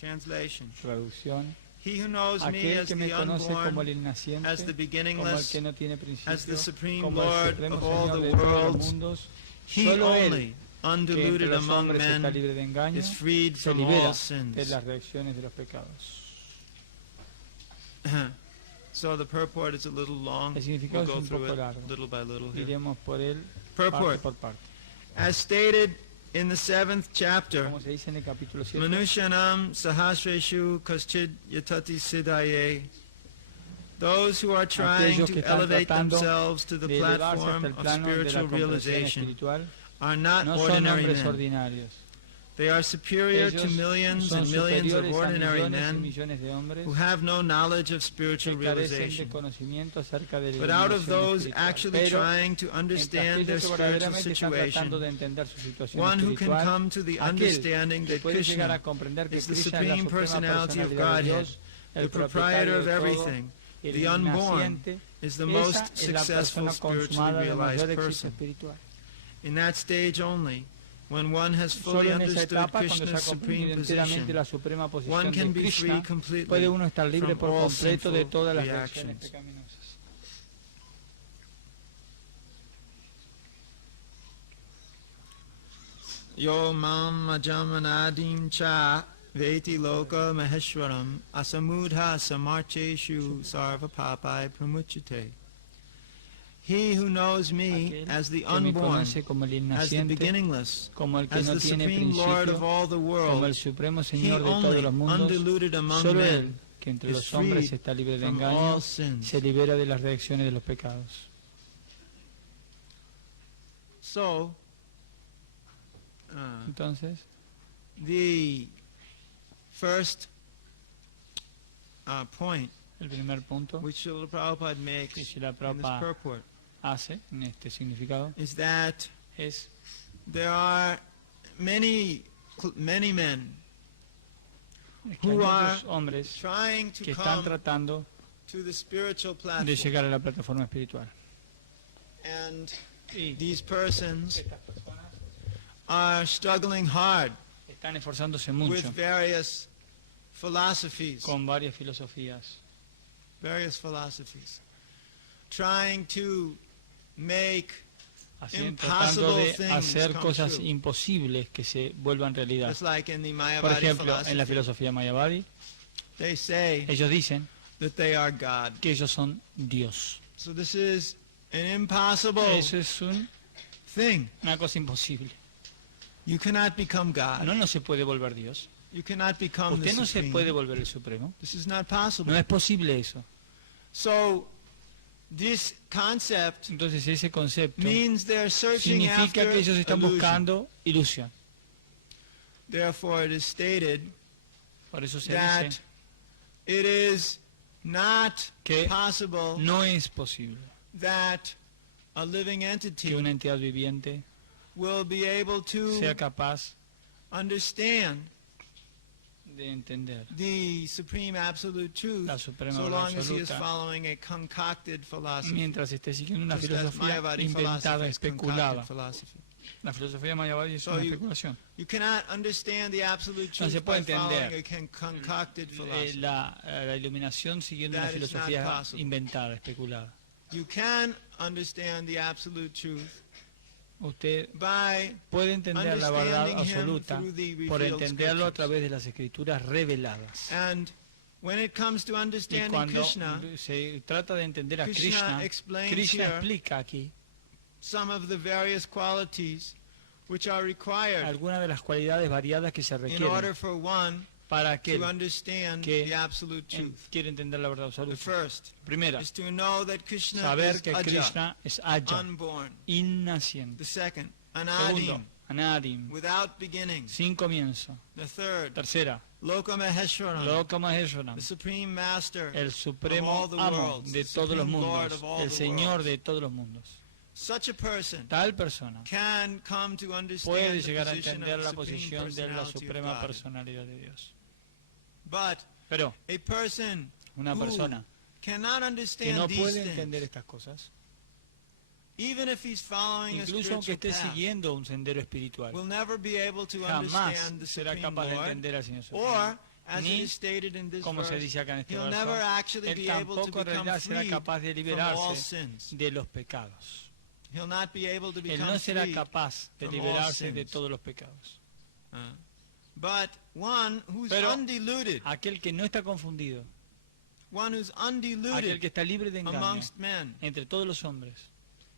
Translation. Traducción. He who knows me Aquel as que me the conoce como unborn, el innaciente, as the como el beginningless, que no tiene as the principio, supreme como el Lord supremo of all Señor the de todos los worlds, mundos, he solo only, Él, que entre undiluted los among hombres está men, libre de engaño, is freed se from libera all de sins. las reacciones de los pecados. So the purport is a little long. El significado We'll es go un through poco it largo. little by little here. Iremos por él parte Purport. por parte. As stated in the 7th chapter, Como se dice en el capítulo 7, Manushyanam sahasreshu kaschid yatati siddhaye. Those who are trying aquellos to que están elevate tratando themselves to the de elevarse hasta platform el of plano de la spiritual comprensión realization espiritual, are not no son ordinary hombres men. ordinarios. They are superior to Ellos millions son and millions of superiores a ordinary millones y men millones de hombres who have no knowledge of spiritual que carecen de realization. conocimiento acerca de la But out of iluminación those espiritual. actually Pero trying to entre understand their aquellos que spiritual verdaderamente están tratando situation, de entender su situación one who can espiritual, come to the aquel understanding que that puede llegar a Krishna comprender que is the Krishna es la supreme suprema personality of personalidad de Godhead, Dios, the el proprietor propietario of de todo, everything, el the unborn, naciente, is the esa most es la successful persona spiritually consumada de mayor realized éxito person. espiritual. In that stage only, when one has fully Solo en esa understood etapa, cuando se ha Krishna's supreme comprendido enteramente position, la suprema one posición can de be free Krishna, completely puede uno estar libre from por all completo de sinful todas las reacciones reactions. pecaminosas. Yo mam ajamanadim cha veti loka maheshwaram asamudha samarcheshu sarva papai pramuchate. He who knows me Aquel as the que me unborn, conoce como el as the innaciente, beginningless, como el que as no the tiene supreme Lord of principio, all the como el world, supremo he Señor de todos only, los mundos, undiluted among solo Él, men, que entre is los hombres freed está libre de from engaño, all sins. se libera de las reacciones de los pecados. So, Entonces, the first point el primer punto which Srila Prabhupada que makes Srila in this Prabhupada purport hace en este significado is that es there are many men que hay who are muchos hombres trying que to están come tratando to the spiritual de platform, llegar a la plataforma espiritual. and Y these persons estas personas are struggling hard están esforzándose with mucho various philosophies, con varias filosofías, trying to make tratando de things hacer come cosas true. imposibles que se vuelvan realidad. Just like in the Por Mayavadi ejemplo, en la philosophy, filosofía Mayavadi, they say ellos dicen that they are God. que ellos son Dios. So this is an impossible Eso es thing. una cosa imposible. You cannot become God. No se puede volver Dios. You cannot become Usted the no se supreme. puede volver el Supremo. This is not possible. No es posible eso. So this concept Entonces ese concepto means they're searching significa after que ellos están illusion. buscando ilusión. Therefore it is stated Por eso se that dice it is not que possible no es posible that a living que entity una entidad viviente will be able to sea capaz understand de entender the supreme absolute truth la suprema so verdad long as he is absoluta following a concocted philosophy. mientras esté siguiendo una Just as filosofía Mayavadi inventada, philosophy is especulada. concocted philosophy. La filosofía Mayavadi es So una you- especulación. You cannot understand the absolute No truth se puede by following entender a concocted philosophy. La iluminación siguiendo una That is not filosofía possible. inventada, especulada. You can understand the absolute truth Usted by puede entender la verdad understanding him absoluta through the por revealed entenderlo a scriptures. través de las escrituras reveladas. And when it comes to Y understanding cuando Krishna, se trata de entender a Krishna Krishna, explains Krishna here explica aquí some of the various qualities which are required algunas de las cualidades variadas que se in order requieren for one para to aquel understand que the absolute truth. quiere entender la verdad The absoluta. first Primera, is to know that Krishna saber is que Aja, Krishna es Aja, unborn. innaciente. The second, Segundo, Anadim, Anadim, without beginning. sin comienzo. The third, Tercera, Lokamaheshwaram, Loka Maheshwaram, the supreme master. el supremo all the amo worlds, de the todos los supreme Lord mundos, of all el the Señor worlds. de todos los mundos. Such a person Tal persona can come to understand puede the llegar a position entender of la the supreme posición de la personality of suprema God. personalidad de Dios. But Pero a person una who persona cannot que understand no these puede things, entender estas cosas, even if he's following a incluso aunque spiritual esté path, siguiendo un sendero espiritual, will never be able to jamás understand the será supreme capaz de Lord, entender al Señor Supremo. or as it ni is stated in this como se verse, dice acá en este he'll never verso, actually él be able to tampoco en become realidad será freed capaz de from all liberarse sins. de los pecados. He'll not be able to Él become no será free. capaz de from all liberarse de sins. todos los pecados. But one who's Pero undiluted, aquel que no está confundido, one who's aquel undiluted que está libre de engaño amongst men, entre todos los hombres,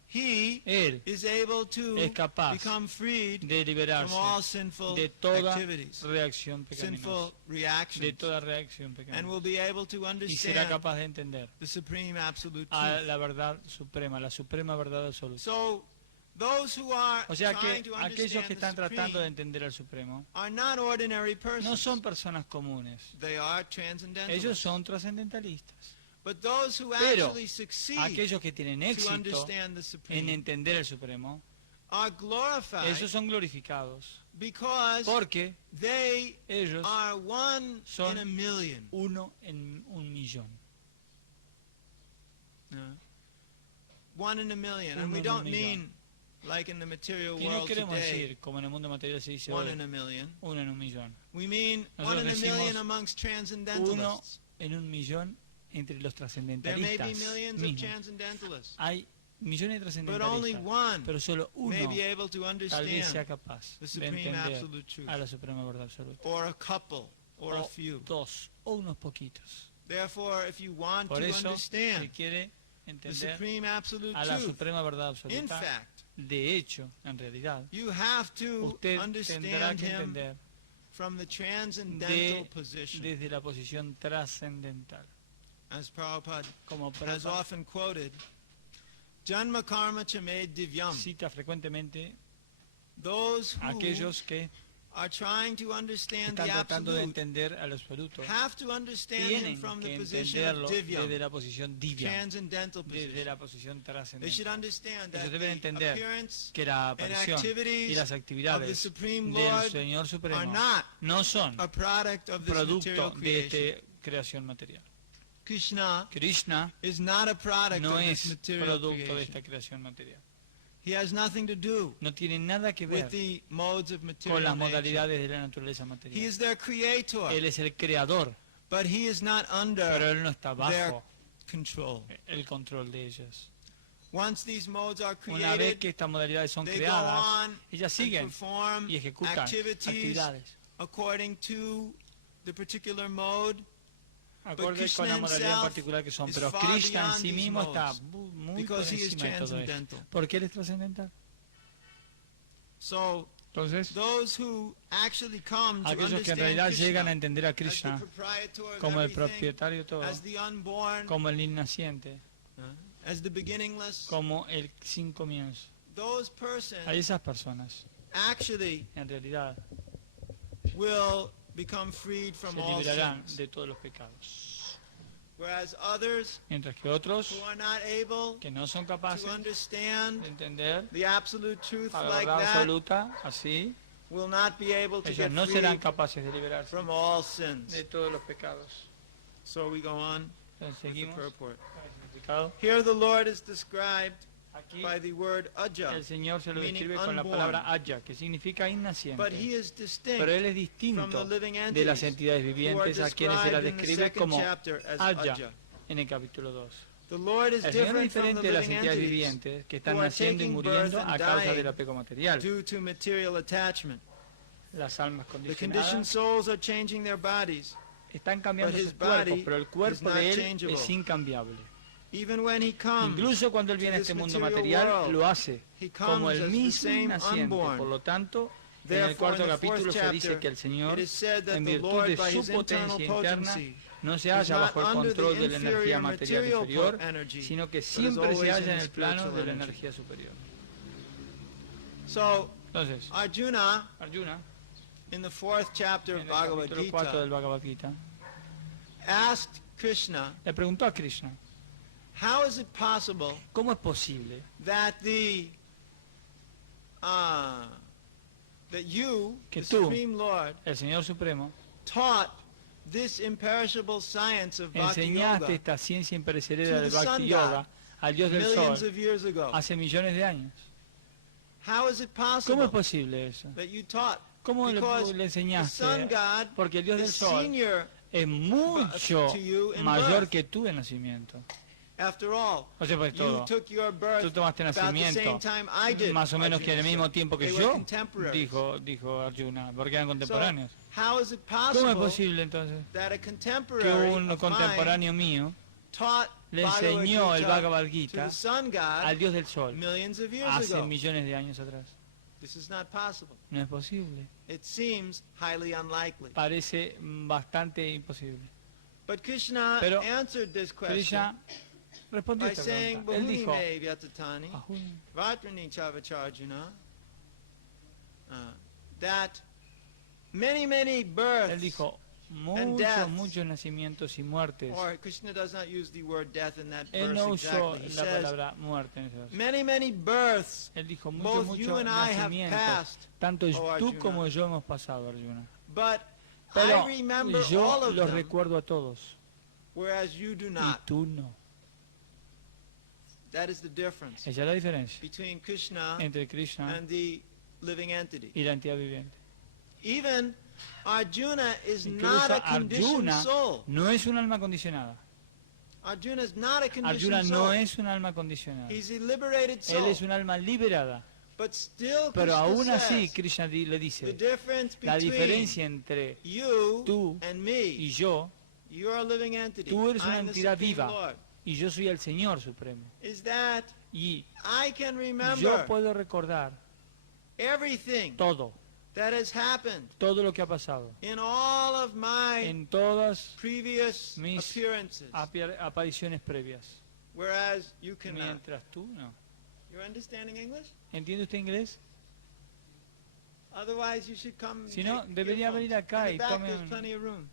he él is able to es capaz become freed de liberarse from all sinful de toda activities, reacción sinful pecaminosa, de reactions, toda reacción and pecaminosa, will be able to y será understand capaz de entender the supreme absolute a truth. la verdad suprema, la suprema verdad absoluta. So, those who are O sea trying que to aquellos que understand the están tratando de supreme entender al Supremo are not ordinary no persons. son personas comunes, They are ellos transcendentalists. son trascendentalistas. But those who Pero actually succeed aquellos que tienen to éxito understand the en supreme entender el Supremo, are glorified esos son glorificados because porque they ellos are one son in a million. uno en 1.000.000. One in a million. Uno And we en don't 1.000.000. mean like in the material Y no world queremos today, decir, como en el mundo material se dice one hoy, in a million. uno en 1.000.000. We mean Nosotros one in a decimos million amongst Uno transcendentalists. en 1.000.000 entre los There may be trascendentalistas millions of mismos. transcendentalists, Hay millones de but only trascendentalistas, one pero solo may uno be able to tal vez sea understand capaz the de supreme entender absolute truth, a la suprema verdad absoluta. or a couple, or a O few. dos, o unos poquitos. Therefore, if you want to Por eso, si understand quiere the entender supreme absolute a la truth, suprema verdad in absoluta, fact, de hecho, en realidad, you have to usted tendrá understand que him entender from the transcendental de- position, desde la posición trascendental. as Prabhupada Como has Prabhupada often quoted, Janma karma chame divyam. cita frecuentemente Those who aquellos que are trying to understand están the tratando de absolute entender al absoluto have to understand him tienen from the que position entenderlo of desde divyam, la posición divya, transcendental desde position. la posición They should trascendental. understand Ellos that deben the entender appearance Que la and aparición y activities las of the actividades Supreme del Lord Señor are Supremo not no son a product of this producto material de creation. esta creación material. Krishna Krishna is not a product no of this es material producto de creation. esta creación material. He has nothing to do No tiene nada que ver with the modes of con material las nature. modalidades de la naturaleza He material. is their creator, Él es el creador, but he is not pero under él no está their bajo control. el control de ellas. Once these modes are Una vez created, que estas modalidades son they go creadas, on ellas and siguen perform y ejecutan activities actividades according to the particular mode. acorde Krishna con la modalidad en himself particular que son. is Pero far Krishna en beyond sí these mismo está modes, muy por because he is encima de todo esto. transcendental. Porque él es trascendental. So Entonces, those who actually come to aquellos que en understand realidad llegan a Krishna entender a as the Krishna proprietor of como el everything, propietario de todo, as the unborn, como el innaciente, as the beginningless, como el sin comienzo. those persons A esas personas, actually en realidad, will become freed from se all liberarán sins. de todos los pecados. Whereas others Mientras que otros, who are not able que no son to capaces understand de entender the absolute truth a la like verdad that absoluta, así, will not be able to ellos get no serán free capaces de liberarse from all sins. de todos los pecados. So we go on Entonces with the seguimos con purport. el significado. Here the Lord is described Aquí by the word aja, el Señor se lo meaning describe con la unborn. palabra Aya, que significa but he innaciente. is distinct Pero él es from the distinto living de las entities entidades who are vivientes a quienes se las described in the describe second como chapter as Aya aja. en el capítulo 2. The Lord is El Señor es different from diferente the de las living entidades entities vivientes que están who are naciendo y taking muriendo birth a and causa dying del apego material. due to material attachment. Las almas The conditioned condicionadas souls are changing their bodies. están cambiando but his sus cuerpos, body pero el is cuerpo not de él changeable. es incambiable. Even when he comes, Incluso cuando él viene a to este this mundo material material, world, lo hace he como comes el as the mismo same naciente. unborn. Por lo tanto, en el Therefore, cuarto in the fourth capítulo se dice chapter, que el Señor, it is said that en the virtud Lord, de by su his internal potencia interna, potency, no se is halla not bajo el under the control de la energía inferior material material inferior, energy, sino que but is siempre se always in halla en the el plano spiritual de la energy. energía superior. So, Entonces, Arjuna, Arjuna, in the fourth chapter en of el capítulo 4 del Bhagavad-gita, Bhagavad-gita, asked Krishna, le preguntó a Krishna, how is it possible ¿cómo es posible that that you, Que the tú, Supreme Lord, el Señor Supremo, taught this imperishable science of Bhakti enseñaste Yoga esta ciencia imperecedera to del the Bhakti sun Yoga god al Dios del millions Sol of years ago? hace millones de años? How is it ¿Cómo es possible posible eso? that you taught ¿Cómo le Because the enseñaste? sun god Porque el Dios del is Sol senior es mucho to you in mayor birth. que tú en nacimiento. After all, O sea, pues you todo. took your birth Tú tomaste about the same nacimiento time I did. más o menos que en el mismo tiempo que They were yo, contemporaries. dijo Arjuna, porque eran So, contemporáneos. how is it ¿Cómo es possible posible entonces that a que contemporary un of mine contemporáneo mío taught le enseñó el to Bhagavad-gita the sun al god Dios del Sol millions of years hace ago? millones de años atrás? This is not possible. No es posible. It seems highly unlikely. Parece bastante imposible. But Krishna Pero answered this question Krishna respondió by esta saying, pregunta. Él Bahuni dijo, me vyatatani, "Ahuni". vatrani chavacharjuna, that many Él births, dijo, deaths. muchos nacimientos y muertes. or Krishna does not use the word death in that Él verse no usó exactly. He la says, palabra muerte en ese verso. many births, Él dijo, both you muchos and I have nacimientos. passed, Tanto O tú Arjuna. como yo hemos pasado, Arjuna. but Pero I remember all yo of los them, recuerdo a todos whereas you do y not. tú no. That is the difference Esa es la diferencia between Krishna entre Krishna and the living entity. y la entidad viviente. Even Arjuna is not Incluso a conditioned Arjuna soul. no es un alma condicionada. Arjuna is not a Arjuna conditioned no soul. es un alma condicionada. He's a liberated Él soul. es un alma liberada. But still, Pero aún Krishna así, says, Krishna le the dice, difference la between diferencia entre you tú and y me, yo, you're a living entity. tú eres una I'm the entidad Supreme viva Lord. y yo soy el Señor Supremo. Is that Y I can yo remember puedo recordar everything todo, that has happened todo lo que ha pasado in all of my en todas previous mis appearances, apariciones previas. whereas you cannot. Mientras tú no. You're understanding English? ¿Entiende usted inglés? Otherwise, you should come. Si no, take debería earphones. venir acá In y the back, tome there's un- plenty of room.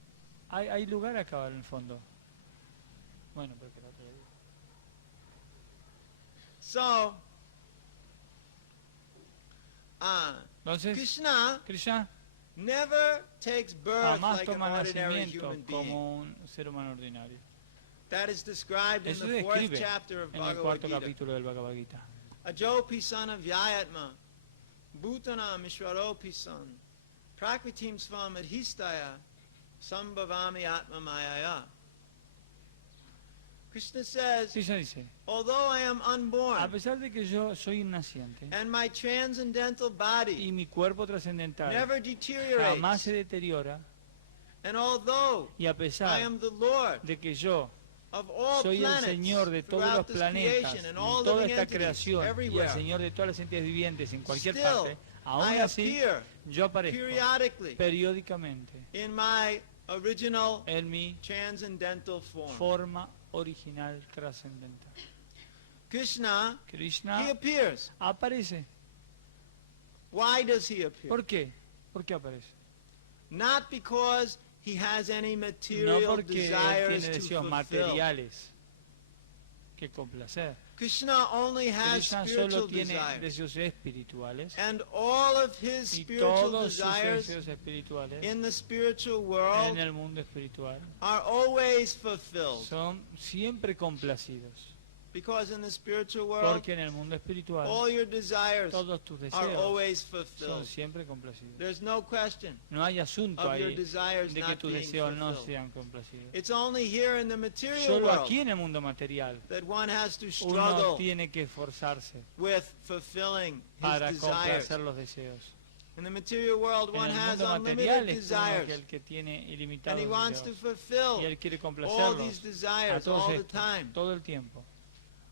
Hay lugar acá en el fondo. Bueno, pero que la otra vez. So, Entonces, Krishna Krishna never takes birth jamás like an toma ordinary nacimiento human being. como un ser humano ordinario. That is described in Eso the se fourth describe chapter of en el cuarto Bhagavad-gita. capítulo del Bhagavad-gita. Ajopi son of Vyayatma, Bhutanam Ishwaropi son, Prakritim svam adhistaya, Sambhavami Atma Mayaya. Krishna says, Krishna dice, although I am a unborn, pesar de que yo soy un naciente and my transcendental y body mi cuerpo trascendental never jamás deteriorates, se deteriora, and although y a I pesar am the Lord de que yo of all soy el planets Señor de todos throughout los this planetas, creation and en all toda living esta entities creación y el everywhere, Señor de todas las entidades vivientes en cualquier still parte, aún I así appear yo aparezco periodically periódicamente in my original en mi transcendental form. forma original trascendental. Krishna, he Krishna appears. aparece. Why does he appear? ¿Por qué? ¿Por qué aparece? Not because he has any No material porque él desires tiene to deseos fulfill. materiales que complacer. Krishna only has Krishna spiritual solo tiene desires. deseos espirituales And all of his y spiritual todos sus desires deseos espirituales in the spiritual world en el mundo espiritual are always fulfilled. son siempre complacidos. Because in the spiritual world, Porque en el mundo espiritual all your desires todos tus are deseos always son fulfilled. siempre complacidos. There's no question No hay asunto of your ahí desires de que not tus being deseos no fulfilled. sean complacidos. It's only here in the material Solo world aquí en el mundo material that one has to uno struggle tiene que esforzarse with fulfilling his para desires. complacer los deseos. In the material world, En one el has mundo material unlimited es como desires, el que tiene and ilimitados he wants to deseos. fulfill Y él quiere all complacerlos these a desires todos all the estos, time. todo el tiempo.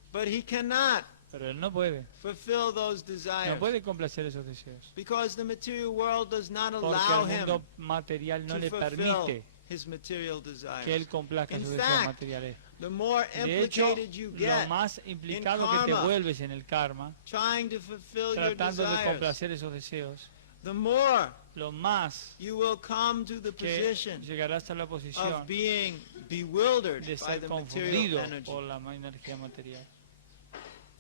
But he cannot Pero él no puede. fulfill those No desires puede complacer esos deseos. because the material world does not Porque allow el him mundo material no to le fulfill permite his material que desires. él complazca In sus deseos fact, materiales. The more De hecho, implicated you lo get más implicado que te karma, vuelves en el karma, trying to fulfill your tratando de desires, complacer esos deseos, the more lo más you will come to the que position llegarás a la posición of being bewildered de by ser the material confundido energy. por la energía material.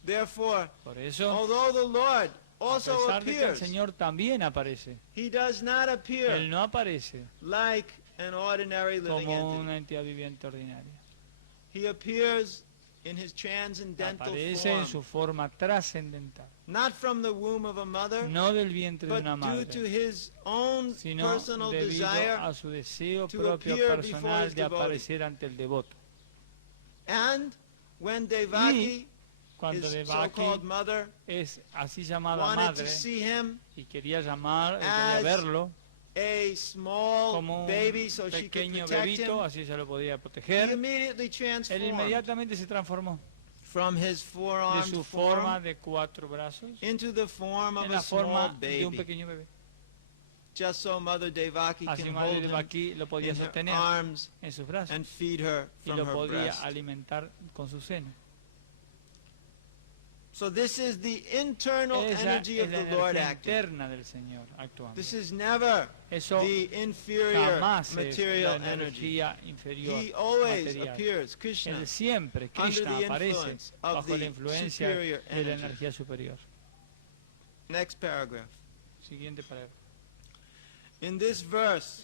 Therefore, Por eso, although the Lord a also pesar de que el appears, Señor también aparece, he does not appear Él no aparece like an ordinary living como entity. una entidad viviente ordinaria. He appears in his transcendental aparece en form, su forma trascendental, not from the womb of a mother, no del vientre de but una due to madre, his own sino personal debido desire, a su deseo to propio appear before personal his de devotee. aparecer ante el devoto. And when Devaki, Cuando his Devaki so-called mother, es así llamada wanted to madre see him y quería quería as verlo a small como un baby so she could pequeño protect bebito, him, así se lo podía he proteger, immediately él transformed inmediatamente se transformó from his de four-armed su forma form de 4 brazos into the form of en a la forma small de un baby, pequeño bebé. just so Mother Devaki Así can Madre hold him Devaki lo podía in her sostener arms en sus brazos and feed her y from lo her podía breast. alimentar con su seno. So this is the internal Esa energy es of la the Lord energía acting. interna del Señor actuando. This is never Eso the inferior jamás es la material energy. energía inferior He always material. appears, Krishna, Él siempre, under Krishna, the aparece influence of bajo la the influencia superior de la energy. energía superior. Next paragraph. Siguiente parágrafo. In this verse,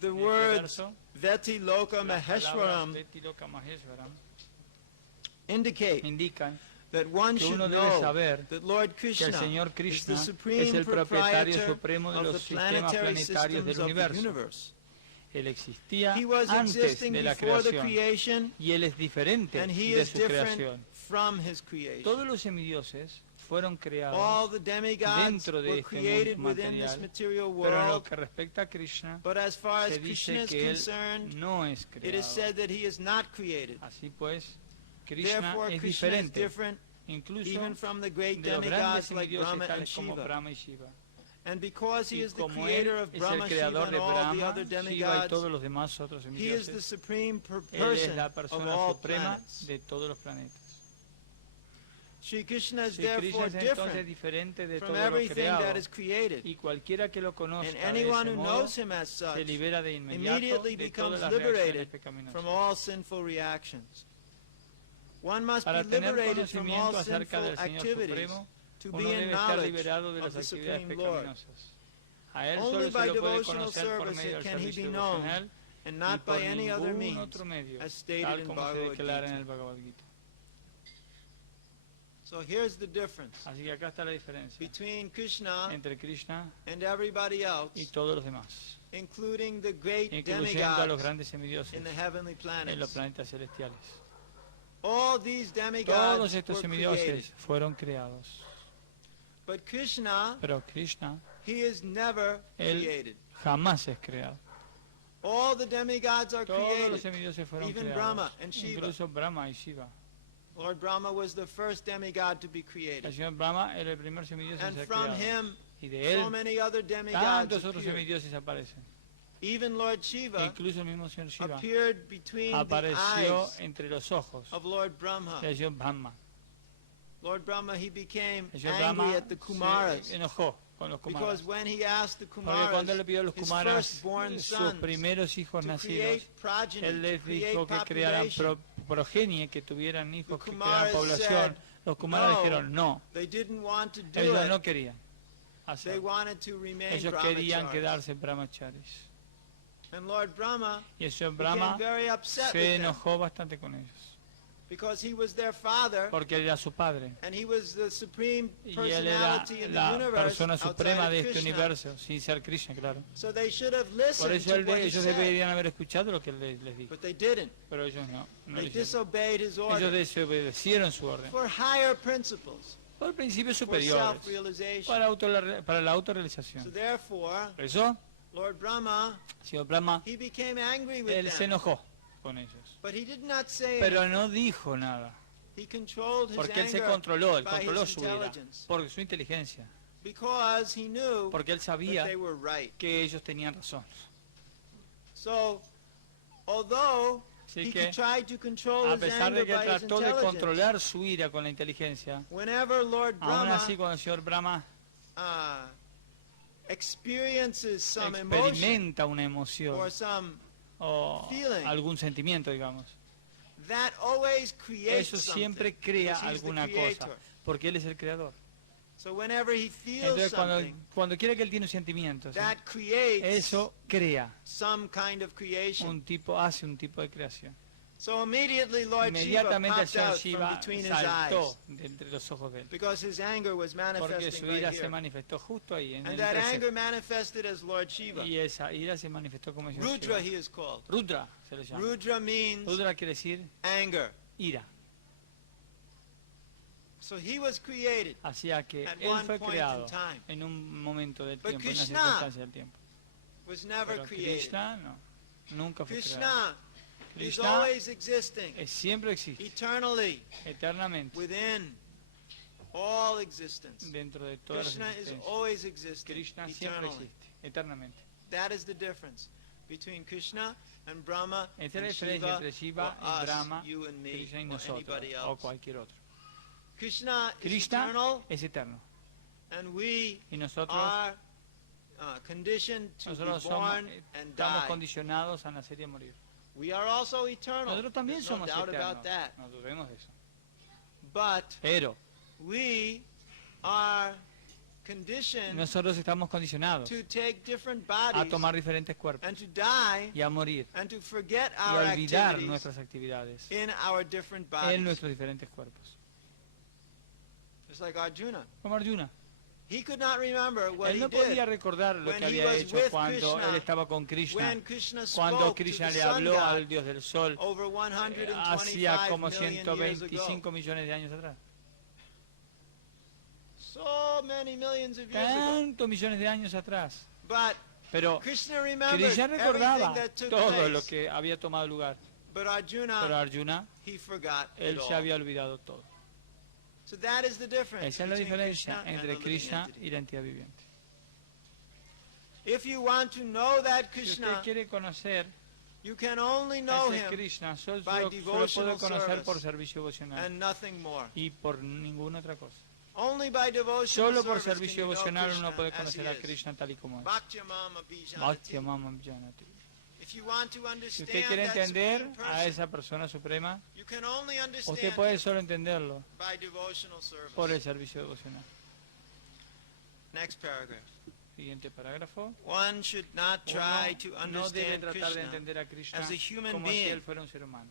the En este words verso, Veti Loka las palabras Maheshwaram Vetiloka Maheshwaram indicate indican that one que should uno debe know saber that Lord que el Krishna Señor is Krishna the es supreme el propietario proprietor supremo de of the los sistemas planetary planetarios systems del of the universo. universe. Él existía He was antes existing de la before the creación creation, y Él es diferente and he de is su different creación. from his creation. Todos los semidioses fueron creados All the demigods dentro de were este created mundo within this material, material pero en lo world, que respecta a Krishna, but as far as se Krishna dice is que Él concerned, no es it is creado. said that he is not created. Así pues, Krishna Therefore, es Krishna is diferente, different incluso even from the great de los grandes demigods like semidioses Brahma and tales como Shiva. Brahma y Shiva. And because he Y is the como Él creator of es el Brahma, Shiva, creador and de all the Brahma, other Shiva y demigods, todos los demás otros he is the semidioses, supreme Él es person la of persona all suprema planets. de todos los planetas. Shri Krishna is Si Krishna therefore es entonces different diferente de from todo lo everything creado, that is created. y cualquiera que lo And conozca de anyone ese who modo knows him as such se libera de inmediato immediately de becomes todas las reacciones liberated pecaminosas. from all sinful reactions. One must Para be tener liberated from all conocimiento acerca sinful del Señor activities Supremo, to uno be in debe estar knowledge liberado de of las the actividades Supreme Lord. pecaminosas. A Él Only solo se by lo puede devotional conocer por service medio del can he be servicio known, devocional and y not por by any other ningún means, otro medio, as stated tal in como se declara en Bhagavad-gita. el Bhagavad-gita. So here's the difference Así que acá está la diferencia between Krishna entre Krishna and everybody y else, todos los demás, including the great incluyendo a los demigods grandes semidioses in the heavenly en los planets. planetas celestiales. All these Todos demigods estos were created. semidioses fueron creados, But Krishna, pero Krishna, he is never Él created. jamás es creado. All the demigods are Todos los created. semidioses fueron Even creados, Brahma and Shiva. incluso Brahma y Shiva. Lord Brahma was the first demigod to be El created. señor Brahma era el primer semidios en And ser from creado. him, Y de so él, many other demigods tantos otros appeared. semidioses aparecen. Even Lord Shiva Incluso el mismo señor Shiva appeared between the apareció eyes entre los ojos of Lord Brahma. del señor Brahma. Lord Brahma, he became El señor angry Brahma at the Kumaras se enojó con los because Kumaras. when he asked the Porque cuando Kumaras, le pidió a los his Kumaras firstborn sus sons, primeros hijos to nacidos, create progeny, él to les create dijo que crearan population, progenie, que tuvieran hijos, The que Kumaras crearan población. said, Los Kumaras "No, dijeron no, they didn't want to do ellos it. no querían They hacerlo. wanted to remain Ellos querían brahmacharis. quedarse brahmacharis. And Lord Brahma Y el señor became Brahma very upset se with them enojó bastante con ellos, because he was their father porque él era su padre. and he was the supreme Y él era personality in the la universe persona suprema outside de of este Krishna. universo, sin ser Krishna, claro. So they should have Por listened eso to what he ellos said, deberían haber escuchado lo que él les dijo, but they didn't. pero ellos no lo They hicieron. disobeyed his Ellos order desobedecieron su orden. for higher principles, Por principios for superiores, self-realization. para la So autorrealización. therefore, Por eso, Lord Brahma, señor Brahma, he became angry with él se them, enojó con ellos, but he did not say pero anything. no dijo nada, He controlled his porque él se anger controló, él by controló his su ira, intelligence por su inteligencia, because he knew porque él that sabía they were right. que ellos tenían razón. So, although Así he que, could try to control a his pesar de anger que by his trató de intelligence, controlar su ira con la inteligencia, whenever Lord aún Brahma así cuando el señor Brahma experiences some emotion experimenta una or emoción some, o feeling, algún sentimiento, digamos, that always creates eso something siempre crea because he's the alguna cosa, creator. porque él es el creador. So whenever he feels Entonces something, cuando quiera que él tiene sentimientos, that creates eso crea some kind of creation. hace un tipo de creación. So immediately Lord Shiva Inmediatamente el popped señor out from Shiva between his saltó eyes de entre los ojos de él, because his anger was porque manifesting su right ira se here. manifestó justo ahí, en And el that anger presente. manifested as Lord Shiva. Y esa ira se manifestó como el señor Rudra Shiva. he is called. Rudra se le llama. Rudra means Rudra quiere decir anger. ira. So he was created. Así que At él one fue point creado in time. en un momento del But tiempo, en una Krishna circunstancia del tiempo. Was never Pero created. Krishna no, nunca fue creado. Krishna is Krishna always existing siempre existe, eternally eternamente, within all existence. dentro de todas las Krishna is existencias. always existing Krishna siempre eternally. existe, eternamente. That is the difference between Krishna and Brahma Esta es la and diferencia entre Shiva, Shiva or y Brahma, us, you and me, Krishna y or nosotros, anybody o else. cualquier otro. Krishna is Krishna eternal, es eterno, and we y nosotros, are conditioned to be nosotros born and estamos die. condicionados a nacer y a morir. We are also eternal. Nosotros también There's no somos doubt about eternos, that. no dudemos de eso. But Pero we are conditioned nosotros estamos condicionados to take different a bodies tomar diferentes cuerpos and to die y a morir and to forget y our a olvidar activities nuestras actividades in our different en bodies. nuestros diferentes cuerpos. Just like Arjuna. Como Arjuna. He could not remember what Él he no podía did recordar lo when que he había was hecho with cuando Krishna, él estaba con Krishna, when Krishna cuando spoke to Krishna the le sun habló god al dios del sol over hacía 125 como million years 125 ago. millones de años atrás. So many millions of years ago. Tantos millones de años atrás. But Pero Krishna remembered Krishna recordaba everything that took todo lo place. que había tomado lugar. But Pero Arjuna, Arjuna, he forgot él it se all. había olvidado todo. So that is the difference Esa es la between diferencia Krishna and entre the living Krishna entity. y la entidad viviente. If you want to know that Si usted Krishna, quiere conocer you can only know ese him Krishna, solo by puede devotional conocer por service servicio devocional and nothing more. y por ninguna otra cosa. Only by devotional Solo por service can servicio you know devocional uno Krishna puede as he conocer a is. Krishna tal y como es. Bhakti-mama bijanati. Bhakti Mama Janati. If you want to Si understand usted quiere that entender supreme a person, esa persona suprema, you can only usted understand puede him solo entenderlo by devotional service. por el servicio devocional. Next paragraph. Siguiente parágrafo. One should not try to Uno no debe understand tratar de Krishna entender a Krishna as a human como si being. él fuera un ser humano.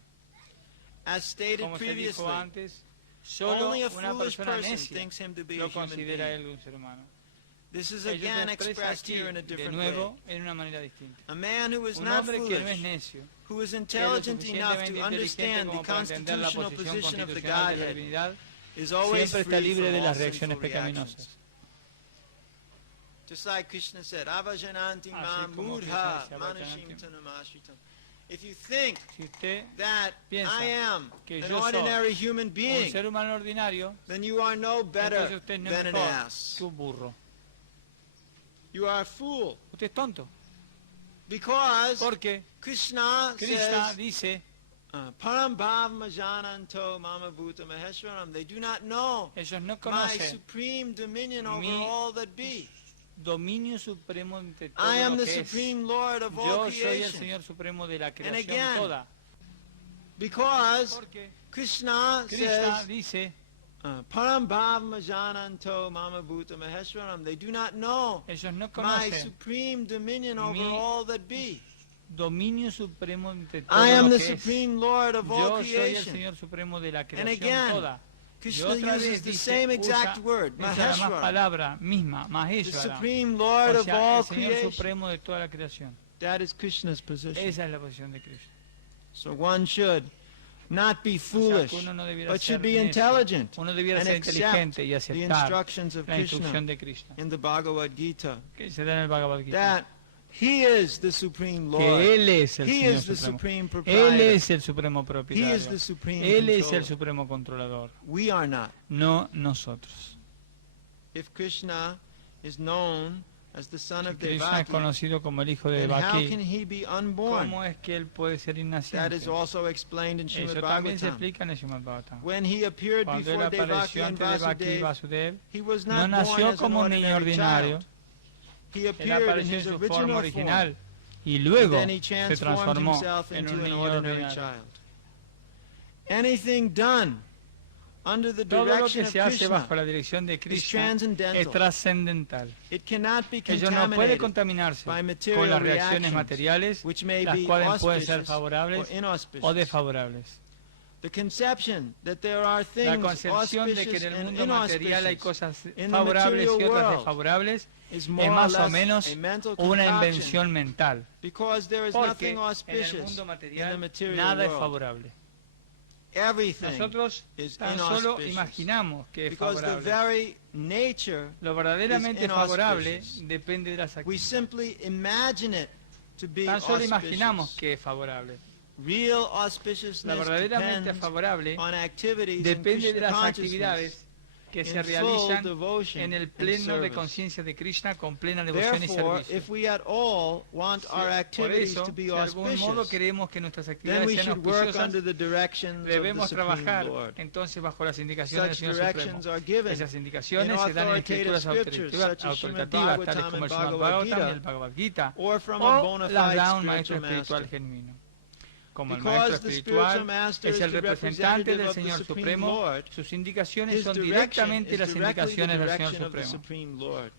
As stated Como se dijo previously, antes, solo only a una foolish persona person necia thinks him to be a lo human considera being. él un ser humano. This is Ello again se expresa expressed aquí here in a de different nuevo way. en una manera distinta. A man who is Un not hombre que no es foolish, necio, who is que es lo intelligent enough suficientemente to inteligente understand the como para entender la constitutional posición position of the constitucional de la Godhead, divinidad, is always siempre está free libre from de all las reacciones sinful reactions. pecaminosas. Just like Krishna said, Avajananti Así mam como mudha Krishna dice, manushim Avajananti. tanamashritam. If you think Si usted that piensa I am que an yo soy ordinary human un being, ser humano ordinario, then you are no better entonces usted no than es an mejor ass. que un burro. You are a fool. Usted es tonto, Because porque Krishna Krishna says, dice, Param bhav majananto mama bhuta maheshwaram. They do not know ellos no my conocen supreme dominion over mi all that be. dominio supremo entre todo I am lo the que es. supreme Lord of all Yo soy el creation. Señor Supremo de la creación again, toda. Because Porque Krishna Krishna says, dice, Param bhav majananto mama bhuta maheshwaram. They do not know ellos no my conocen supreme dominion over mi all that be. dominio supremo entre todo I am lo the que es. supreme Lord of all Yo soy el creation. Señor Supremo de la creación again, toda. Y Krishna otra uses vez the dice, same exact word, usa la más Maheshwara, palabra misma, the Maheshwara. supreme Lord O of sea, all el Señor creation. Supremo de toda la creación. That is Krishna's position. Esa es la posición de Krishna. So one should not be O sea, foolish, que uno no debiera but ser should be necio. intelligent Uno debiera and ser accept inteligente y the aceptar instructions of la Krishna instrucción de Krishna, in the Bhagavad-gita, que se da en el Bhagavad-gita. that He is the supreme Lord. Que Él es el He Señor is the Supremo. supreme Él proprietor. es el Supremo He is Propietario. the supreme Él es el controller. Supremo Controlador. We are not. No nosotros. If Krishna is known as the son Si of Krishna es Devaki, conocido como el hijo de then how Devaki, can he be unborn? ¿cómo es que él puede ser That innaciente? is also explained in Srimad Eso también se Bhagavatam. explica en el Srimad Bhagavatam. When he appeared Cuando él before Devaki apareció and ante Devaki y Vasudev, Vasudev, he was no not born nació as an como un niño ordinary ordinario, child. He él appeared in apareció en his su original forma form, original y luego then he se transformed transformó himself en into un an niño ordinary ordinario. child. Anything done under the Todo lo direction que of se hace Krishna bajo la dirección de is Krishna es transcendental. trascendental. It cannot be Ello no puede contaminated contaminarse by con material las reacciones reactions, materiales, which may las be cuales pueden ser auspicious favorables or o inauspicious. desfavorables. The conception that there are La things concepción de que auspicious en el and mundo material hay inauspicious cosas in the favorables y material otras world desfavorables is es more or más o less menos a mental una concoction, invención mental, because there is porque nothing en el auspicious mundo in the material material nada es world. favorable. Everything Nosotros is tan solo inauspicious, imaginamos que es because the favorable. very nature Lo verdaderamente favorable inauspicious. depende de las we actividades. simply imagine it to be Tan solo imaginamos auspicious. que es favorable. Real La auspiciousness verdaderamente depends favorable on activities in depende de Krishna las consciousness actividades que se in full realizan devotion en el and pleno de service. conciencia de Krishna con plena devoción y Therefore, servicio. if we at all want our Por activities eso, to be si de algún modo auspicious, queremos que nuestras then actividades we sean should work auspiciosas, under the directions of the debemos Supreme trabajar Lord. entonces bajo las indicaciones del Such Señor Supremo. directions are given Esas in indicaciones se dan en authoritative escrituras scriptures autoritativas, tales como el Srimad Bhagavatam y el Bhagavad-gita, or from a o bona las da un fide maestro spiritual espiritual master. genuino. Como el Because maestro the espiritual spiritual master es is el the representante representative del of the Señor Supreme Supremo, Lord, sus indicaciones his son direction directamente is las directly the indicaciones del Señor direction of the Supremo. Supreme Lord.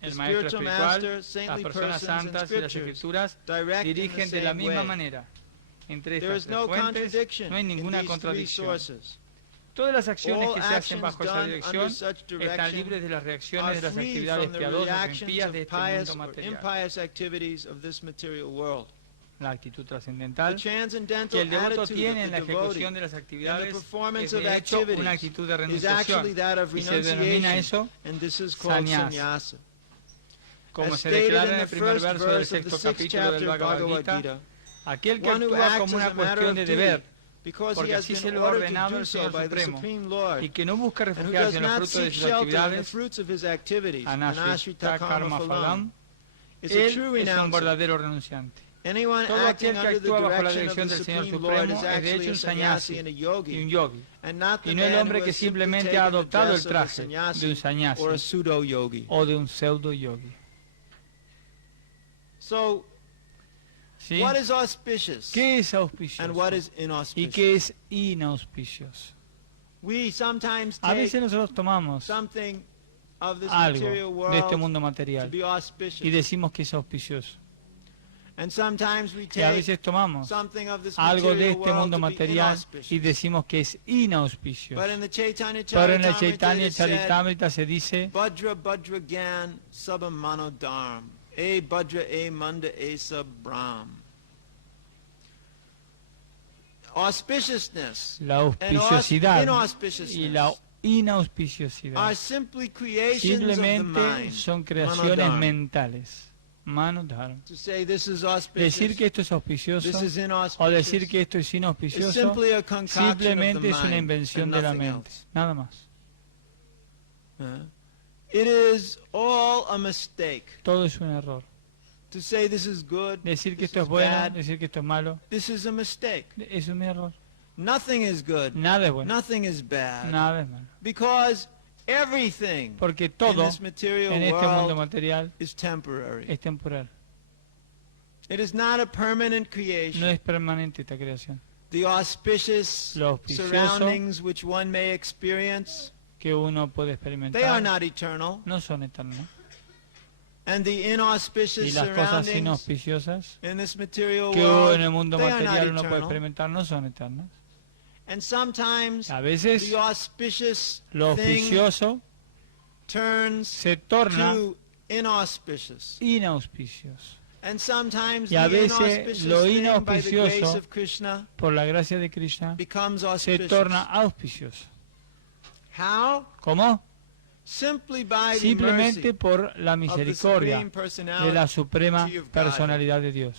El The maestro spiritual espiritual, master, las saintly personas persons and santas y las scriptures escrituras direct in the dirigen de la same misma way. manera. Entre There estas is no tres fuentes contradiction no hay in ninguna these three contradicción. sources. Todas las acciones All que se hacen actions bajo esta done dirección under such están direction libres de las reacciones are de las free actividades from the piadosas o reactions impías of de este pious mundo or material. impious activities of this material world. La actitud The trascendental que transcendental el devoto attitude tiene en of la the devotee ejecución de las and the actividades es performance of de hecho activities una actitud de is actually renunciación that of y se denomina renunciation, eso and this is called sannyasa. sannyasa. Como As se stated declara in en the el primer first verso del verse of the sexto sixth capítulo del chapter of Bhagavad-gita, Bhagavad-gita, aquel que one who actúa acts como as una a matter cuestión of de duty, deber, because he porque has así been se lo ha ordered to ordenado do el so Señor by the Supremo, Supreme Lord, y que no busca and who refugiarse does en los not frutos de seek sus shelter in the actividades, fruits of his activities, anashrita anashrita karma karma phalam, phalam, is a él true es un renouncer. verdadero renunciante. Anyone Todo acting aquel que under the actúa bajo la direction of dirección the del Señor Supreme Lord Supremo is es de actually hecho a un sannyasi sannyasi and a y yogi, un yogi, and not the y no el man hombre who que has simply simplemente taken ha the adoptado dress el of a traje de un sannyasi or a sannyasi pseudo-yogi. o de un pseudo yogi. So, ¿Sí? what is auspicious ¿Qué es and auspicioso what is y inauspicious? qué es inauspicioso? We sometimes A take veces nosotros tomamos something of this algo material de este world mundo to material be y auspicious. decimos que es auspicioso. And sometimes we Y a take veces tomamos something of this algo de material este world mundo to be material y inauspicious. decimos que es inauspicioso. But in the Chaitanya Pero en la Charitamrita Chaitanya it said, Charitamrita se dice Bhadra Bhadra Gyan Sabamano Dharm. E Bhadra E Manda Esa Brahm. Auspiciousness la and auspiciosidad y inauspiciousness la inauspiciosidad are simply creations of the simplemente mind. son creaciones Manodharma. mentales. Manodharma. To say this is Decir auspicious, que esto es auspicioso this is o inauspicious, decir que esto es is inauspicioso simply a concoction of the simplemente es una mind invención and de la nothing mente. else. Nada más. It is all a mistake. Todo es un error. To say this is good, Decir que this esto is es bueno, bad, decir que esto es malo, this is a mistake. es un error. Nothing is good, Nada es bueno, nothing is bad, nada es malo. because everything Porque in todo this material en este mundo world material is temporary. es temporal. It is not a permanent No creation. es permanente esta creación. The auspicious Lo auspicioso surroundings which one may experience, Que uno puede they are experimentar not eternal. no son eternas. And the Y inauspicious las cosas surroundings inauspiciosas in this material que en world, el mundo they are not material uno puede eternal. experimentar no son eternas. And sometimes A veces the auspicious lo thing auspicioso turns se torna to inauspicious. inauspicioso. And sometimes Y a the veces inauspicious lo thing by the grace inauspicioso of Krishna Por la gracia de Krishna becomes se auspicious. torna auspicioso. How? ¿Cómo? Simply by the Simplemente mercy por la of the misericordia Supreme de la Personality suprema of Godhead. personalidad de Dios.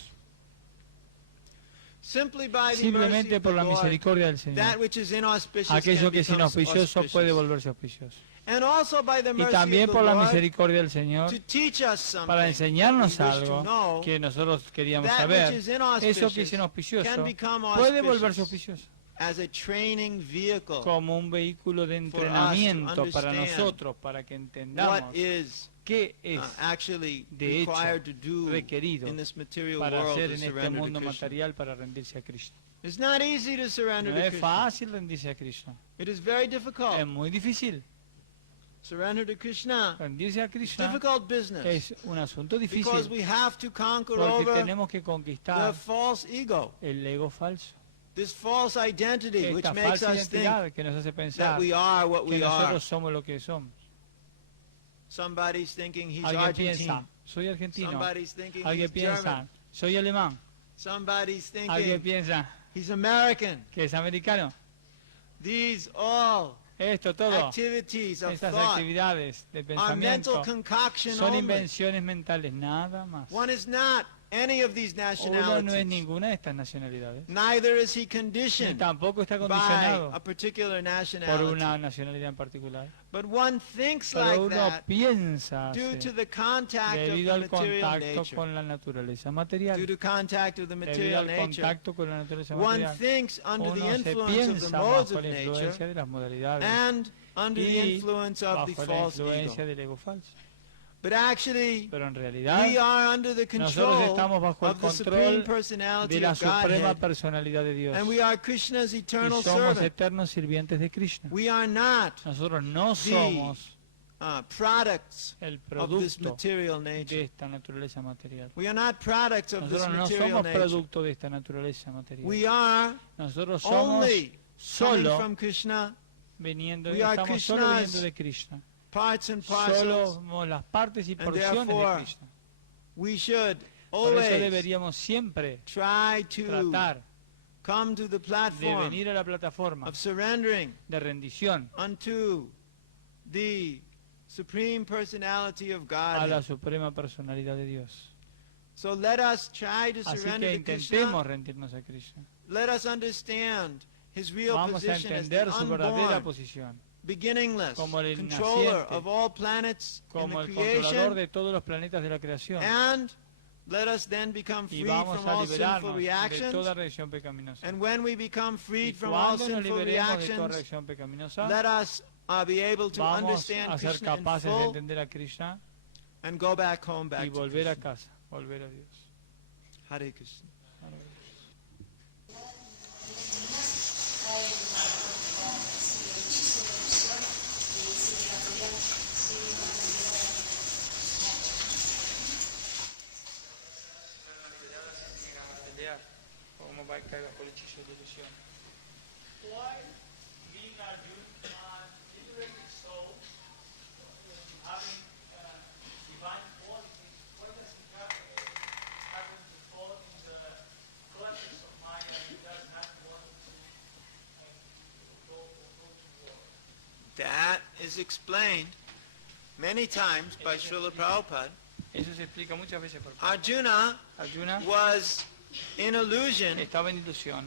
Simply by the mercy Simplemente of por the la Lord, misericordia del Señor. that which is inauspicious Aquello can que es become inauspicioso puede auspicious. volverse auspicioso. And also by the Y mercy también of the por la Lord, misericordia del Señor, to teach us something para enseñarnos that we wish to algo know, que nosotros queríamos that saber. which is Eso que es inauspicious inauspicioso can become puede volverse auspicious auspicioso. as a training vehicle Como un vehículo de for us to entrenamiento para understand nosotros, para que what entendamos is ¿Qué es actually de hecho required to do requerido in this material para world hacer to en este surrender to mundo Krishna? material para rendirse a Krishna? It's not easy to surrender No to es Krishna. fácil rendirse a Krishna. It is very Es difficult. muy difícil. Surrender to Krishna Rendirse a is Krishna difficult business es un asunto because difícil we have to conquer porque over tenemos que the conquistar false ego, el ego falso. this false identity which Esta makes falsa us think identidad que nos hace that pensar we are what que we are. nosotros somos lo que somos. Somebody's thinking he's Alguien Argentine. piensa, soy argentino. Somebody's thinking Alguien he's German. piensa, soy alemán. Somebody's Alguien thinking piensa he's American. que es americano. These all Esto todo, activities of estas thought actividades de are mental pensamiento concoction son only. invenciones mentales, nada más. One is not any of these Uno no es nationalities. ninguna de estas nacionalidades. Neither is he Ni conditioned tampoco está by condicionado a particular por nationality. una nacionalidad en particular. But one thinks Pero like uno that piensa due así, to the contact of debido the al material contacto nature. con la naturaleza material. Due to contact with the Debido material al nature, contacto con la naturaleza one material. thinks under the Uno se influence of the piensa modes bajo of la influencia nature de las modalidades and under the y influence of the bajo la false influencia ego. del ego falso. But actually, Pero en realidad we are under the nosotros control estamos bajo el of the Supreme control Personality de la of suprema Godhead, personalidad de Dios. and we are Krishna's Y eternal somos servant. eternos sirvientes de Krishna. We are not Nosotros no somos products el of this producto material de nature. esta naturaleza material. We are not products of this Nosotros no material somos nature. producto de esta naturaleza material. We are Nosotros somos only coming solo from Krishna, viniendo, we are estamos solo Krishna's viniendo de Krishna. parts and Solo parcels. somos las partes y And porciones de therefore, Krishna. We should Por eso always deberíamos siempre try to tratar come to the de platform venir a la plataforma of surrendering de rendición unto the Supreme Personality of a la God. suprema personalidad de Dios. So let us try to Así surrender que to intentemos Krishna. rendirnos a Krishna. Let us understand His real Vamos a position as the entender su verdadera unborn, posición beginningless, como el controller naciente, of all planets in como the el controlador creation, de todos los planetas de la creación. and let us then become Y freed vamos from a all sinful liberarnos de reactions. toda reacción pecaminosa. And when we become Y freed from all cuando nos sinful liberemos de toda reactions, reacción pecaminosa, let us be able to vamos understand a ser Krishna in capaces de full entender a Krishna and go back home, y back to volver a Krishna. casa, volver a Dios. Hare Krishna. Como va a caer bajo el hechizo de ilusión. Why being Arjuna, liberated soul, having divine qualities, why does he happen to fall in the clutches of Maya and does not want to go to war? That is explained many times by Srila Prabhupada. Eso se explica muchas veces por Prabhupada. Arjuna Arjuna was in illusion, estaba en ilusión,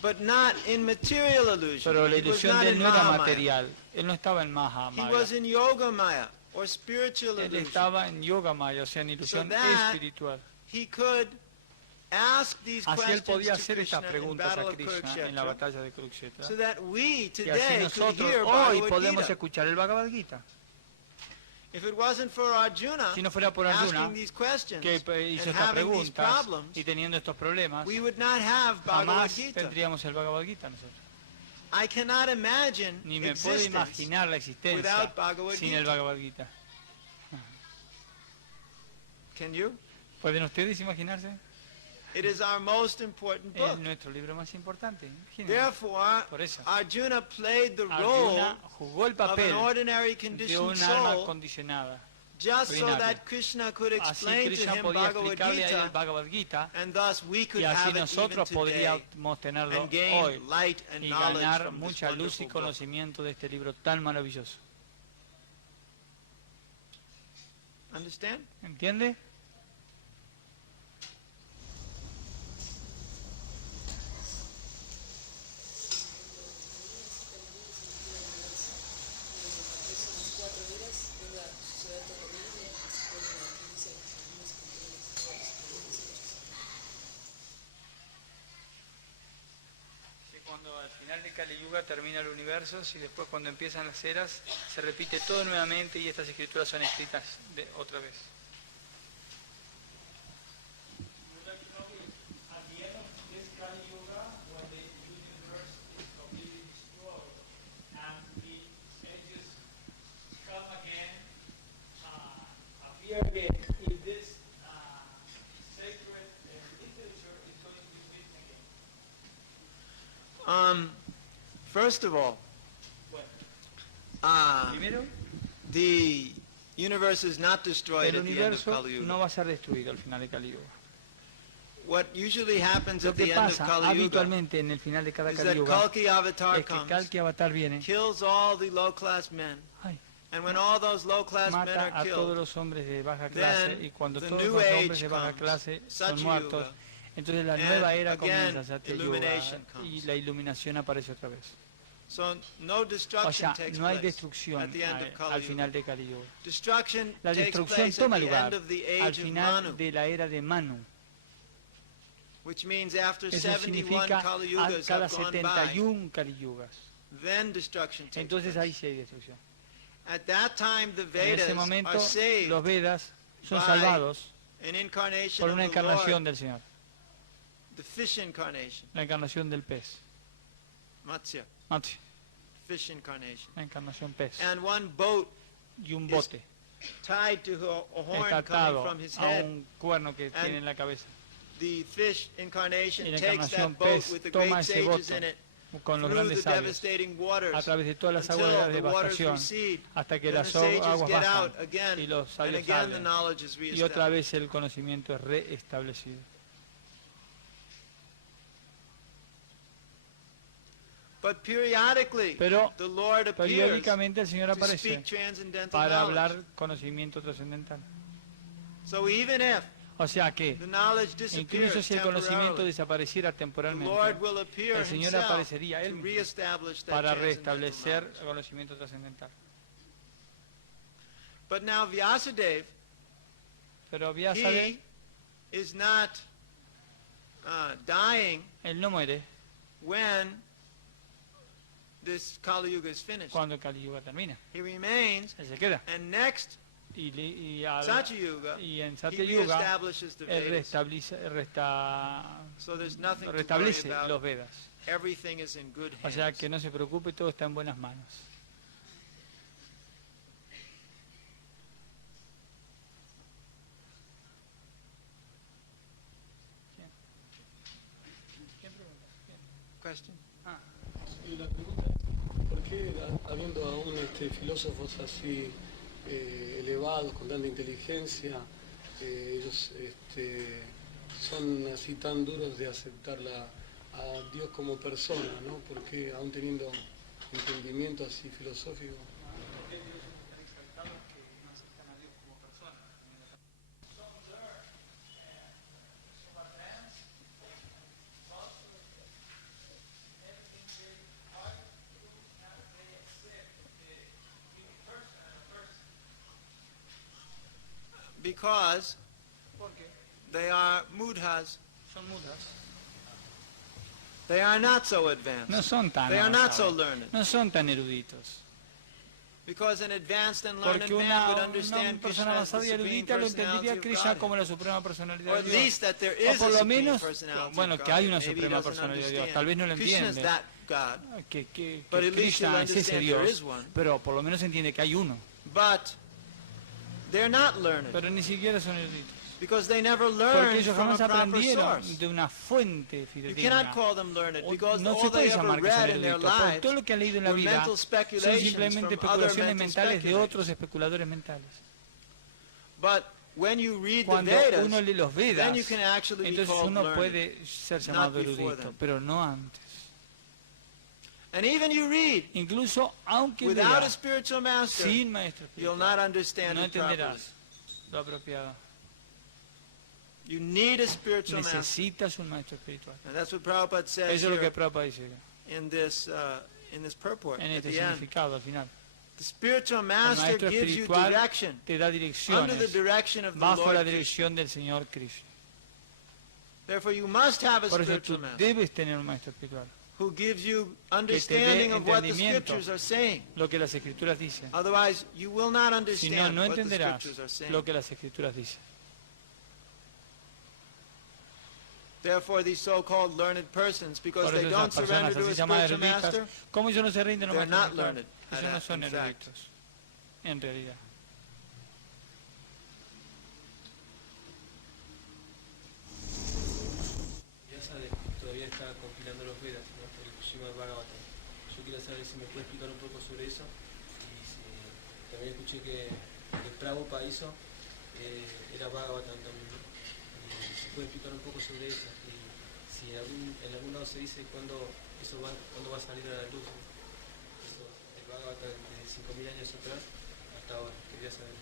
but not in material illusion. pero la He was ilusión not de él in no era Mahamaya. material. Él no estaba en Maha He Maya. was in Yoga Maya, or spiritual Él illusion. estaba en Yoga Maya, o sea, en ilusión that espiritual. He could ask these Así él questions podía to hacer estas Krishna in preguntas battle a of Krishna en la Kurukshetra, batalla de Kurukshetra. so that we Y así today could nosotros hear hoy Bhagavad podemos Gita. escuchar el Bhagavad-gita. If it wasn't for Arjuna Si no fuera por Arjuna, asking these questions que hizo and estas having these preguntas problems, y teniendo estos problemas, we would not have Bhagavad jamás Gita. tendríamos el Bhagavad-gita nosotros. I cannot imagine Ni me puedo existence imaginar la existencia without Bhagavad sin el Gita. Bhagavad-gita. Can you? ¿Pueden ustedes imaginarse? It is our most important book. Es nuestro libro más importante. Imagínense. Therefore, Por eso, Arjuna played the role Arjuna jugó el of an papel ordinary de conditioned un alma soul condicionada. just so ordinario. that Krishna could Así explain to Krishna him podía Bhagavad explicarle a él el Gita, Bhagavad-gita and thus we could y así have it even nosotros today podríamos tenerlo and gain hoy light and y knowledge ganar from this mucha luz y wonderful book. conocimiento de este libro tan maravilloso. Understand? ¿Entiende? Cuando al final de Kali Yuga termina el universo y después cuando empiezan las eras se repite todo nuevamente y estas escrituras son escritas otra vez. First of all, Primero, the universe is not destroyed el at the end of universo Kali Yuga. no va a ser destruido al final de Kali Yuga. What usually happens Lo at que the end of pasa Kali Yuga habitualmente en el final de cada is Kali that Yuga Kalki Avatar es que comes, Kalki Avatar viene, kills all the low-class men, ay, and when all those low-class men mata are a todos killed, los hombres de baja clase then y cuando the todos new los age hombres de baja comes, clase son Satya muertos, Yuga, entonces la and nueva era again, comienza, Satya Yuga, illumination comes. y la iluminación aparece otra vez. so no O destruction sea, takes no hay place destrucción at the end of al Kali final Yuga. de Kali Yuga. Destruction La takes destrucción place at toma the lugar end of the al age of final Manu, de la era de Manu. which means after Eso 71 significa Kali a Yugas cada have gone by, 71 Kali Yugas. then destruction takes Entonces ahí place. sí hay destrucción. At that time, the En Vedas ese momento are saved los Vedas son by salvados an incarnation por of una the encarnación Lord, del Señor, the fish incarnation, la encarnación del pez, Matsya, Matsi, fish incarnation. la encarnación pez, And one boat y un bote tied to a horn está coming atado from his a head. un cuerno que tiene en la cabeza. The fish incarnation Y la takes encarnación that boat pez with the toma great ese sages bote in it con los through grandes the sabios devastating waters a través de todas las until aguas de the waters devastación recede hasta que and las the sages aguas get bajan out again, y los and sabios again the salen knowledge is y otra reestablished. vez el conocimiento es reestablecido. But periodically, Pero the Lord appears periódicamente el Señor to aparece speak transcendental para knowledge. hablar conocimiento trascendental. So even if O sea que the knowledge disappears incluso si el conocimiento temporarily, desapareciera the temporalmente, Lord will appear el Señor himself aparecería Él to mismo reestablish that para transcendental restablecer knowledge. el conocimiento trascendental. But now Vyasadeva, Pero Vyasadeva, he is not dying él no muere when this Kali Yuga is finished. cuando el Kali Yuga termina. He remains, Él se queda. and next Y Satya Yuga, y en he Satya Yuga, reestablishes the él Vedas. So there's nothing to worry restablece about. los Vedas. Everything is in good O sea hands. que no se preocupe, todo está en buenas manos. Question? Y la pregunta, ¿por qué habiendo aún filósofos así elevados, con tanta inteligencia, ellos son así tan duros de aceptar a Dios como persona, ¿no? Porque aún teniendo entendimiento así filosófico. Because Porque they are mudhas. son mudas. They are not so advanced. No son tan They are not so avanzados, learned. no son tan eruditos. Because an advanced and learned Porque man would una understand persona Krishna as the avanzada y supreme erudita lo personality entendería a of Krishna God. como la suprema Or personalidad at de Dios. least that there O is por a lo supreme menos, personality bueno, of que God. hay una Maybe he suprema doesn't personalidad de Dios. understand. Tal vez no lo Krishna is entiende. that God. Que But at least he'll Krishna es ese understand there Dios, is one. pero por lo menos entiende que hay uno. But they're not learned. Pero ni siquiera son eruditos. Because they never Porque learned ellos from a jamás proper aprendieron source. de una fuente You fidedigna. cannot call them learned O because no se all puede they ever llamar que son read in their eruditos, porque lives todo lo que han leído en la were vida mental son speculations simplemente from other especulaciones mental mentales de speculators. otros especuladores mentales. But when you read the Cuando Vedas, uno lee los then Vedas, you can actually be entonces called uno learned. puede ser llamado not before erudito, them. pero no antes. And even you read Incluso aunque without a leas spiritual master, sin maestro you'll espiritual, not understand no it properly. entenderás lo apropiado. You need a spiritual master. Necesitas un maestro espiritual. And that's what Prabhupada says Eso es lo que here Prabhupada dice in this purport en at este the end. significado al final. The spiritual El master maestro gives you espiritual direction te da under the direcciones direction of the bajo la Lord Krishna. dirección del Señor Krishna. Therefore, you must have a Por eso spiritual tú master. debes tener un maestro espiritual. who gives you que te dé understanding of what the entendimiento scriptures are saying. lo que las escrituras dicen. Otherwise, you will not Si no, understand no what the entenderás scriptures are saying. lo que las escrituras dicen. Therefore, these so-called learned persons, because Por they eso don't esas surrender personas to a así llamadas spiritual eruditas, master, como ellos no se rinden a un they're maestro not espiritual, learned, ellos no son in fact. eruditos, en realidad. Vyasadeva todavía está compilando los Vedas, ¿no? El Srimad Bhagavatam. Yo quería saber si me puede explicar un poco sobre eso. Y si, también escuché que Prabhupada hizo era Bhagavatam también, ¿no? Y si puede explicar un poco sobre eso. Y si en algún lado se dice cuándo va a salir a la luz, ¿no? Eso, el Bhagavatam de 5.000 años atrás hasta ahora. Quería saber.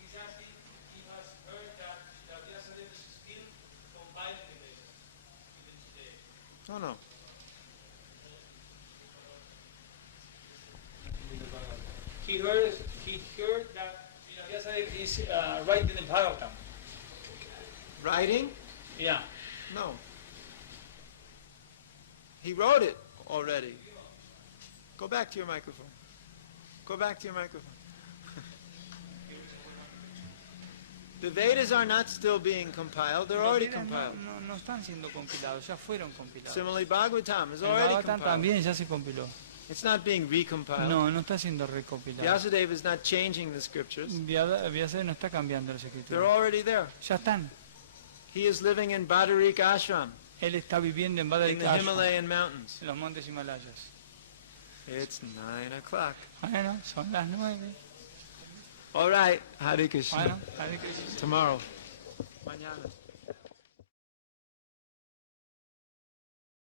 He's asking, he has heard that Vyasadeva is still compiling the Vedas, even today. no, no. He heard that Vyasadeva is writing the Bhagavatam. Writing? Yeah. No. He wrote it already. Go back to your microphone. Go back to your microphone. The Vedas are not still being compiled. They're already compiled. No están siendo compilados, ya fueron compilados. Similarly, Bhagavatam is El already Bhagavatam compiled. también ya se compiló. It's not being recompiled. No está siendo recopilado. Vyasadeva is not changing the scriptures. Vyasadeva no está cambiando las They're escrituras. already there. Ya están. He is living in Badarik Ashram Él está viviendo en in Bhagavad-gita, the Himalayan mountains. en los montes Himalayas. It's 9 o'clock. Bueno, son las 9. All right, Hare Krishna. Bueno, Hare Krishna. Tomorrow. Mañana.